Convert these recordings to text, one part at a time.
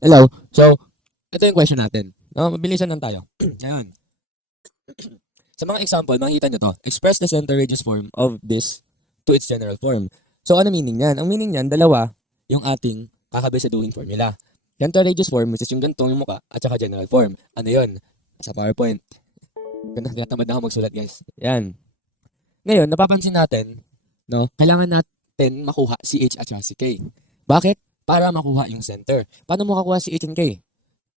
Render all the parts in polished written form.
Hello. So, ito yung question natin. No, mabilisan lang tayo. Ngayon, sa mga example, makikita nyo to. Express the center radius form of this to its general form. So, ano meaning niyan? Ang meaning niyan, dalawa yung ating kakabisaduhin formula. Center radius form, which is yung gantong yung muka, at saka general form. Ano yun? Sa PowerPoint. Tinatamad na ako magsulat, guys. Yan. Ngayon, napapansin natin, no, kailangan natin makuha si H at saka si K. Bakit? Para makuha yung center. Paano mo kakuha si H and K?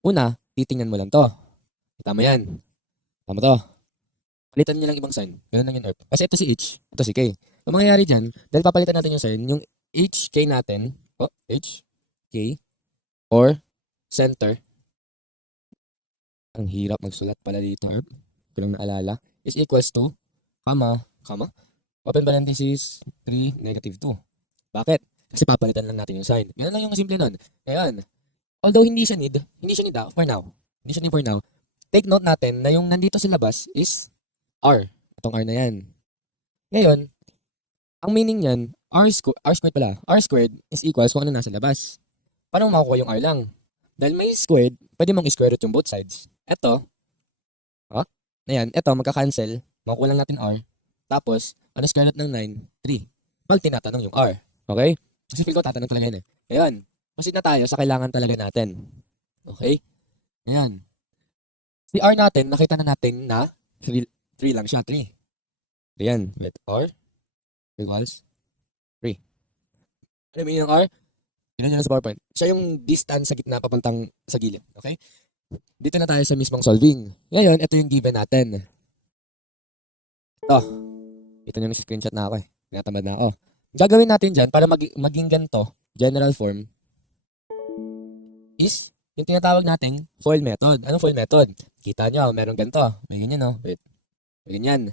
Una, titingnan mo lang to. Tama yan. Tama to. Palitan niyo lang ibang sign. Ganun lang yung Earth. Kasi ito si H, ito si K. Ang mangyayari dyan, dahil papalitan natin yung sign, yung HK natin, H, K, or center, ang hirap magsulat pala dito, Earth. Ko lang naalala, is equals to, open parenthesis, 3, -2. Bakit? Kasi papalitan lang natin yung sign. Ganun lang yung simple nun. Ngayon, although hindi siya need for now. Hindi siya need for now. Take note natin na yung nandito sa labas is R. Itong R na yan. Ngayon, ang meaning niyan, R squared pala. R squared is equals kung ano nasa labas. Paano mo makukuha yung R lang? Dahil may squared, pwede mong square root yung both sides. Ito, ayan, ito, magka-cancel. Makukuha lang natin R. Tapos, ano square root ng 9? 3. Pag tinatanong yung R. Okay? Kasi feel ko tatanong talaga yun eh. Ngayon, proceed na tayo sa kailangan talaga natin. Okay? Ayan. Si R natin, nakita na natin na 3 lang siya, 3. Ayan, let R equals 3. Ano meaning ng R? Yun yun sa PowerPoint. Siya yung distance sa gitna papuntang sa gilid. Okay? Dito na tayo sa mismong solving. Ngayon, ito yung given natin. Ito. Ito yung screenshot na ako eh. Tinatamad na ako. Gagawin natin dyan para maging ganito, general form, is yung tinatawag nating FOIL method. Anong FOIL method? Kita nyo, meron ganito. May ganyan no? Wait. May ganyan.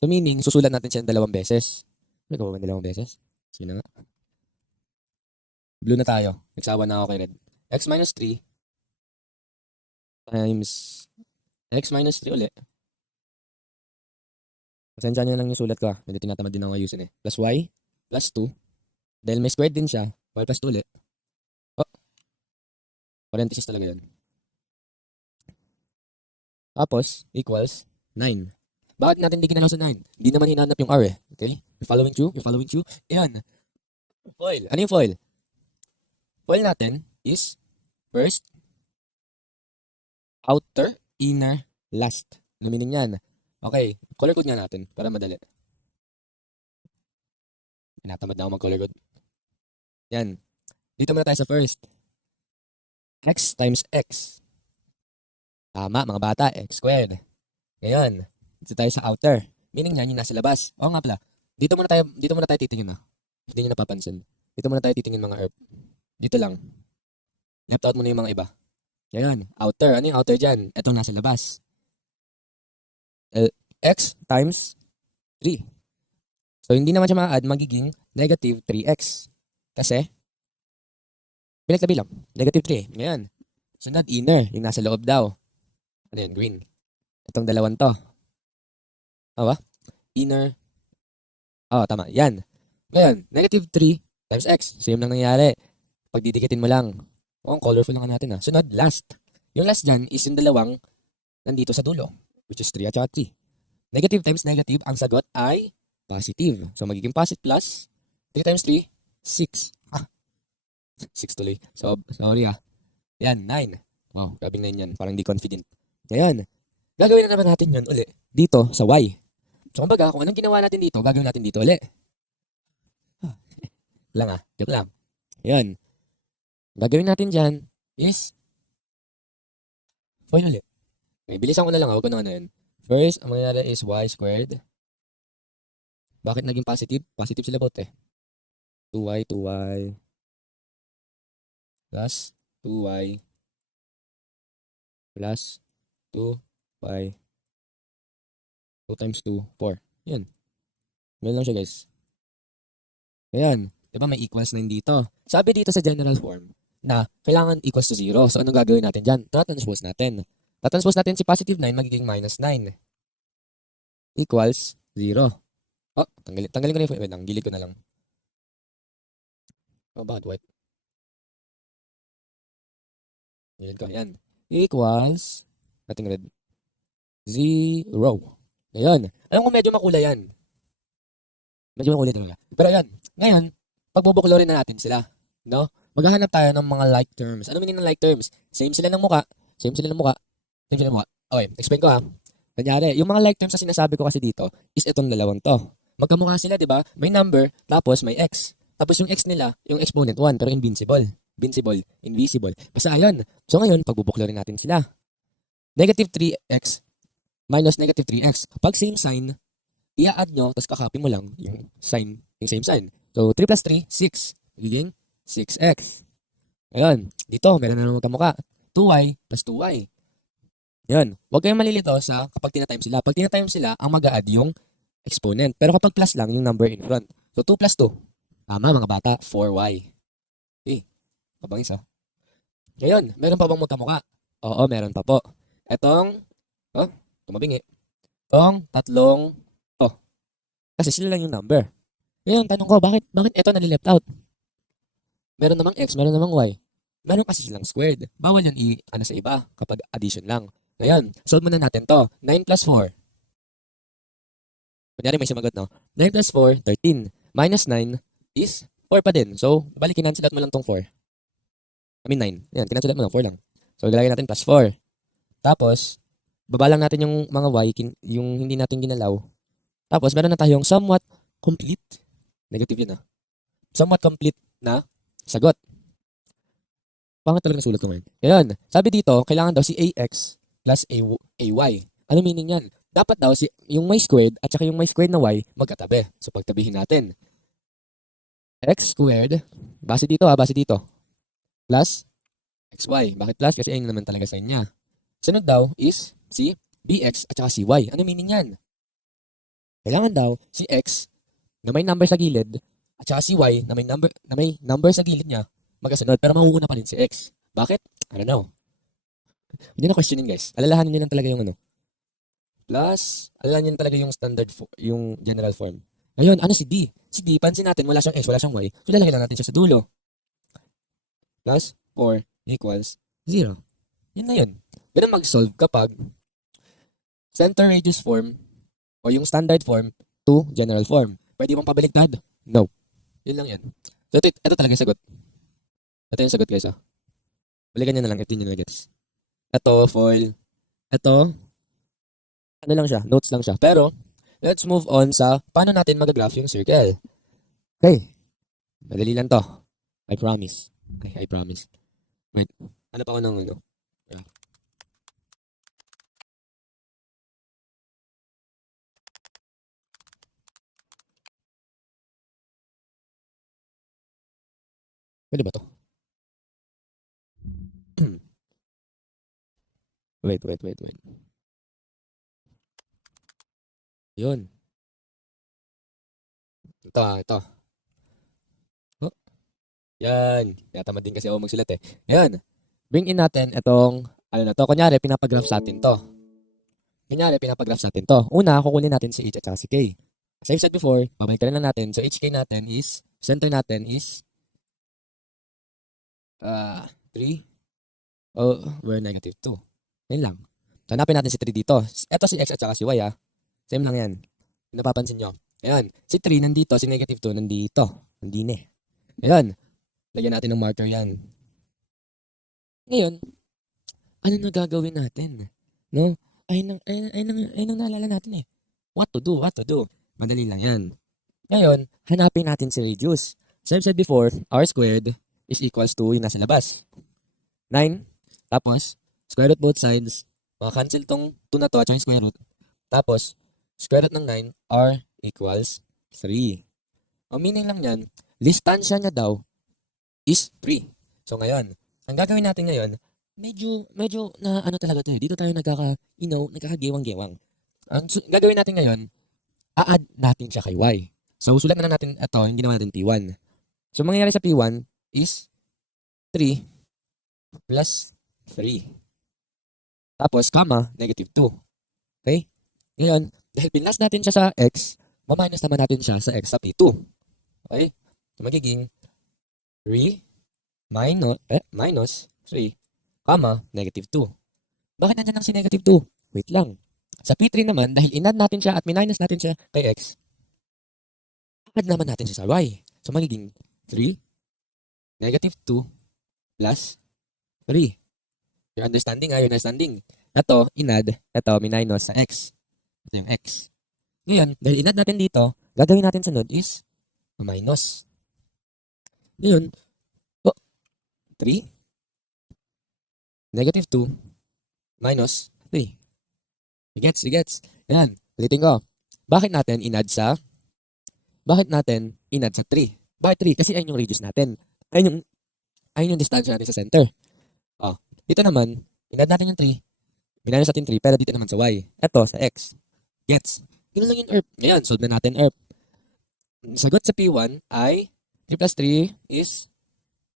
So meaning, susulat natin siya ng 2 beses. Ano ka ba 2 beses? Sige na nga. Blue na tayo. Nagsawa na ako kay red. X minus 3 times x minus 3 ulit. Pasensya nyo lang yung sulat ko. Hindi tinatamad din ako ayusin eh. Plus y plus 2. Dahil may squared din siya. Y plus 2 ulit. Oh, parenthesis talaga yun. Tapos, equals 9. Bakit natin hindi kinalaw sa 9? Hindi naman hinanap yung R eh. Okay? You're following through? You're following through? Ayan. Foil. Ano yung foil? Foil natin is first, outer, inner, last. Ano meaning yan? Okay. Color code nga natin para madali. Tinatamad na ako mag-color code. Yan. Dito muna tayo sa first. X times X. Tama, mga bata. X squared. Ngayon, dito tayo sa outer. Meaning yan, yung nasa labas. Oo nga pala. Dito muna tayo titingin na. Hindi nyo napapansin. Dito muna tayo titingin mga herb. Dito lang. Left out muna yung mga iba. Ngayon, outer. Ano yung outer dyan? Ito nasa labas. X times 3. So, hindi naman siya ma-add, magiging negative 3x. Kasi, pinagtabi lang. Negative 3. Ngayon, sunod, inner. Yung nasa loob daw. Ano yan? Green. Itong dalawang to. Ba? Inner. Tama. Yan. Ngayon, negative 3 times x. Same lang nangyari. Pagdidikitin mo lang. Colorful lang natin Sunod, last. Yung last dyan is yung dalawang nandito sa dulo. Which is 3 at saka 3. Negative times negative, ang sagot ay positive. So, magiging positive plus 3 times 3, 6. 6 tuloy. So, sorry Yan, 9. Wow, grabing 9 yan. Parang di confident. Ngayon, gagawin na naman natin yun uli. Dito, sa Y. So, kumbaga, kung anong ginawa natin dito, gagawin natin dito uli. Joke lang. Yan. Gagawin natin dyan is foil ulit. Okay, bilisan ko na lang huwag ko na ano yun. First, ang mangyayari is y squared. Bakit naging positive? Positive sila both eh. 2y plus 2y plus 2y 2 times 2, 4. Yan. Ganyan lang siya guys. Ayan. Diba may equals na dito? Sabi dito sa general form na kailangan equals to 0. So anong gagawin natin dyan? Tatranspose natin. Tatranspose natin si positive 9 magiging minus 9. Equals 0. Tanggalin ko na yung wait lang. Gilid ko na lang. Bakit white? Yan ko, yan. Equals, ating red, 0. Ayan. Alam ko medyo makulay yan. Medyo makulay talaga. Pero ayan, ngayon, pagbubuklorin na natin sila. No? Maghahanap tayo ng mga like terms. Ano meaning ng like terms? Same sila ng muka. Same sila ng muka. Same sila ng muka. Okay, explain ko ha. Kanyari, yung mga like terms na sinasabi ko kasi dito is itong dalawang to. Magkamukha sila, di ba? May number, tapos may x. Tapos yung x nila, yung exponent 1, pero invincible. Invincible, invisible. Basta ayun. So ngayon, pagbubuklorin natin sila. Negative 3x minus negative 3x. Pag same sign, i-add nyo, tapos kakopy mo lang yung sign, yung same sign. So 3 plus 3, 6. Magiging 6x. Ayun. Dito, meron na naman magkamukha. 2y plus 2y. Yan. Huwag kayong malilito sa kapag tinatime sila. Pag tinatime sila, ang mag-a-add yung exponent. Pero kapag plus lang, yung number in front. So 2 plus 2. Tama mga bata, 4y. Okay. Kabang isa. Ngayon, meron pa bang magkamukha? Oo, meron pa po. Etong, tumabingi. Etong tatlong, kasi sila lang yung number. Ngayon, tanong ko, bakit ito nalileft out? Meron namang x, meron namang y. Meron kasi silang squared. Bawal yan ano sa iba kapag addition lang. Ngayon, solve muna natin to. 9 plus 4. Kunyari may sumagot, no? 9 plus 4, 13. Minus 9 is 4 pa din. So, balik kinansilat mo lang tong 4. I mean 9. Yan, kinansilat mo lang, 4 lang. So, lalagay natin plus 4. Tapos, baba lang natin yung mga y, yung hindi natin ginalaw. Tapos, meron na tayong somewhat complete. Negative yun, somewhat complete na sagot. Pangit talaga nasulat ko ngayon. Ngayon, sabi dito, kailangan daw si ax plus ay. Ano meaning yan? Dapat daw yung may squared at saka yung may squared na y magkatabi. So, pagtabihin natin. X squared, base dito plus xy. Bakit plus? Kasi ayun naman talaga sign niya. Sunod daw is si bx at saka si y. Ano meaning yan? Kailangan daw si x na may number sa gilid at saka si y na may number sa gilid niya magkasunod. Pero mauuna pa rin si x. Bakit? I don't know. Hindi na questionin guys. Alalahanin niyo lang talaga yung plus, alalahanin niyo talaga yung standard, yung general form. Ngayon, ano si D? Si D, pansin natin, wala siyang x, wala siyang y. So, lalagay lang natin siya sa dulo. Plus 4 equals 0. Yun na yun. Ganun mag-solve kapag center radius form o yung standard form to general form. Pwede mong pabaliktad? No. Yun lang yan. So, ito talaga yung sagot. Ito yung sagot guys. Balikan nyo na lang. Ito yung gets. Ito, foil. Ito, ano lang siya? Notes lang siya. Pero, let's move on sa paano natin mag-graph yung circle. Okay. Madali lang to. I promise. I promise. Wait. Ano pa ako ng Yeah. Pwede ba to? Wait. Yun. Ito. Oh. Yan. Tinatamad din kasi ako magsulat eh. Yan. Bring in natin itong, kunyari, pinapagraph sa atin to. Una, kukunin natin si h at saka si k. As I've said before, babalik ka lang natin. So, hk natin is, center natin is, 3. We're negative 2. Yan lang. So, hanapin natin si 3 dito. Ito si x at saka si y Same lang yan. Napapansin nyo. Ayan. Si 3 nandito, si negative 2 nandito. Nandine. Ayan. Lagyan natin ng marker yan. Ngayon, ano na gagawin natin? No? Ayun ang naalala natin eh. What to do? Madali lang yan. Ngayon, hanapin natin si radius. So, I've said before, r squared is equals to yung nasa labas. 9. Tapos, square root both sides. Maka-cancel tong 2 na to at square root. Tapos, square root ng 9, r equals 3. Ang meaning lang yan, distansya niya daw is 3. So ngayon, ang gagawin natin ngayon, medyo na talaga to. Dito tayo nagkakagewang-gewang. Ang gagawin natin ngayon, a-add natin siya kay y. So sulat na natin ito, hindi naman natin P1. So mangyayari sa P1 is 3 plus 3. Tapos, negative 2. Okay? Ngayon, dahil pinlas natin siya sa x, maminus naman natin siya sa x sa P2. Okay? So magiging 3 minus 3 negative 2. Bakit nandiyan lang si negative 2? Wait lang. Sa P3 naman, dahil in-add natin siya at minus natin siya kay x, add naman natin siya sa y. So, magiging 3, negative 2, plus 3. You're understanding ha? You're understanding. Ito, in-add. Ito, minus sa x. Ito yung x. Ngayon, dahil in-add natin dito, gagawin natin sunod is minus. Ngayon, 3, negative 2, minus 3. You gets? Ayan, ulitin ko. Bakit natin in-add sa 3? Bakit 3? Kasi ayun yung radius natin. Ayun yung distansya natin sa center. Dito naman, in-add natin yung 3. Minus natin 3, pero dito naman sa y. Ito, sa x. Gets? Yun lang yung ERP. Ngayon, solve na natin ERP. Sagot sa P1 ay 3 plus 3 is,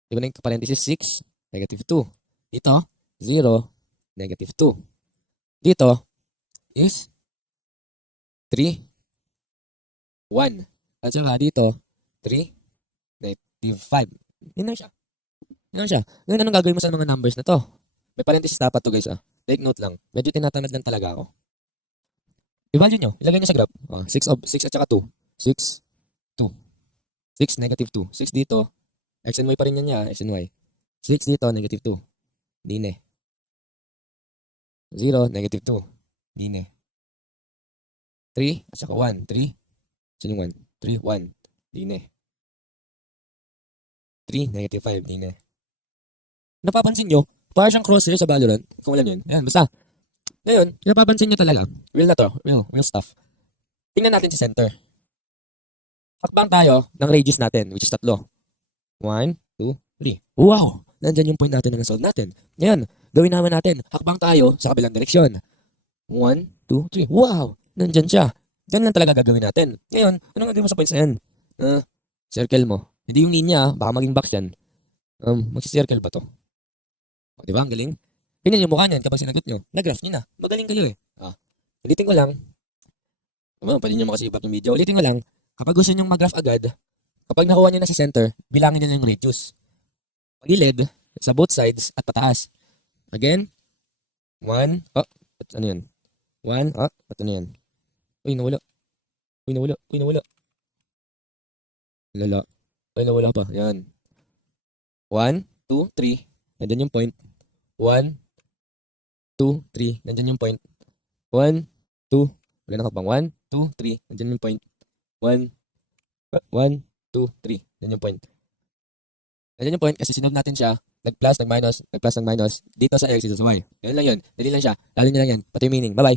di ba na yung parenthesis 6, negative 2. Dito, 0, negative 2. Dito is 3, 1. At saka dito, 3, negative 5. Yun lang siya. Ngayon, anong gagawin mo sa mga numbers na to? May parenthesis dapat to guys. Take note lang. Medyo tinatamad lang talaga ako. I-value nyo. Ilagay nyo sa graph. 6 at saka 2. 6, 2. 6, negative 2. 6 dito. X and Y pa rin yan niya. X and Y. 6 dito, negative 2. Dine. 0, negative 2. Dine. 3 at saka 1. 3. Saan yung 1? 3, 1. Dine. 3, negative 5. Dine. Napapansin nyo, para siyang crosshair sa Valorant. Kung alam yun. Ayan, basta. Ngayon, napapansin nyo talaga. Real na to. Real stuff. Tingnan natin si center. Hakbang tayo ng radius natin, which is 3. 1, 2, 3. Wow! Nandyan yung point natin na nasolve natin. Ngayon, gawin naman natin. Hakbang tayo sa kabilang direksyon. 1, 2, 3. Wow! Nandyan siya. Diyan lang talaga gagawin natin. Ngayon, anong gagawin mo sa points na yan? Circle mo. Hindi yung linya, baka maging box yan. Magsisircle ba to? Di ba? Ang galing. Tingnan yung mukha niyan kapag sinagot nyo. Nag-graph nyo na. Magaling kayo eh. Ulitin ko lang. Pwede nyo makasibak yung video. Ulitin ko lang. Kapag gusto nyo mag-graph agad, kapag nakuha nyo na sa center, bilangin nyo yung radius. Pagilid, sa both sides, at pataas. Again. 1. Ano yun? 1. At ano yan? Uy, nawala. Lala. Uy, nawala pa. Yan. 1, 2, 3. Nandyan yung point. 1, 2, 3. Nandyan yung point. 1, 2. Wala na kapang. 1, 2, 3. Nandyan yung point. 1, 2, 3. Nandyan yung point. Nandyan yung point kasi sinove natin siya. Nag-plus, nag-minus. Dito sa x, dito sa y. Ganun lang yun. Dali lang siya. Lalo nyo lang yan. Pati yung meaning. Bye-bye.